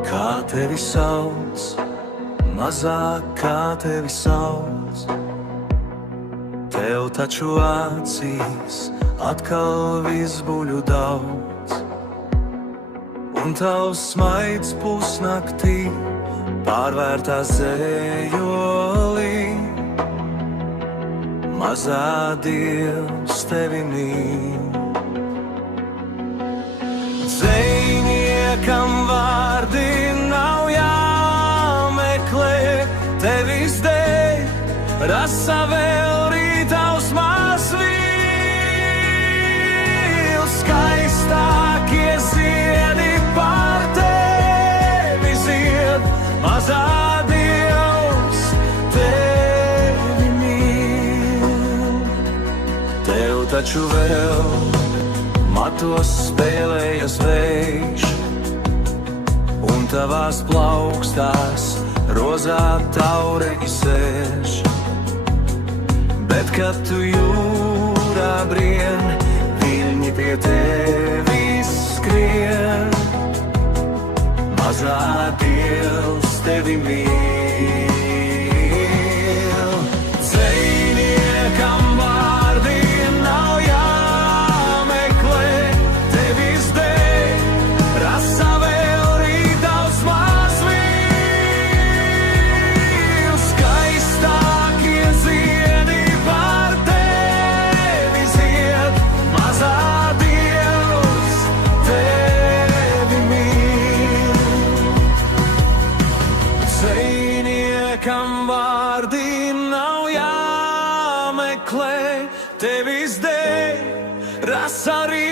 Kā tevi sauc, mazāk kā tevi sauc, tev taču acīs atkal visbuļu daudz, un tavs smaids pusnaktī pārvērtā zējolī. Mazā Dievs tevi mīl. Dzejniekam vārdi nav jāmeklē, tevis dēļ rasa vēl rītaus mazvīl. Skaistākie ziedi pār tevi zied, mazā Dievs tevi mīl. Tev taču vēl matos spēlējas vējš, un tavās plaukstās rozā taureņi sēž. Bet, kad tu jūrā brien, viļņi pie tevis skrien. Mazā Dievs tevi mīl. Dzejniekam vārdi nav jāmeklē, tevis dēļ rasa vēl rītaus mazvīl. Skaistākie ziedi pār tevi zied, mazā Dievs tevi mīl. Dzejniekam vārdi nav jāmeklē, tevis dēļ rasa arī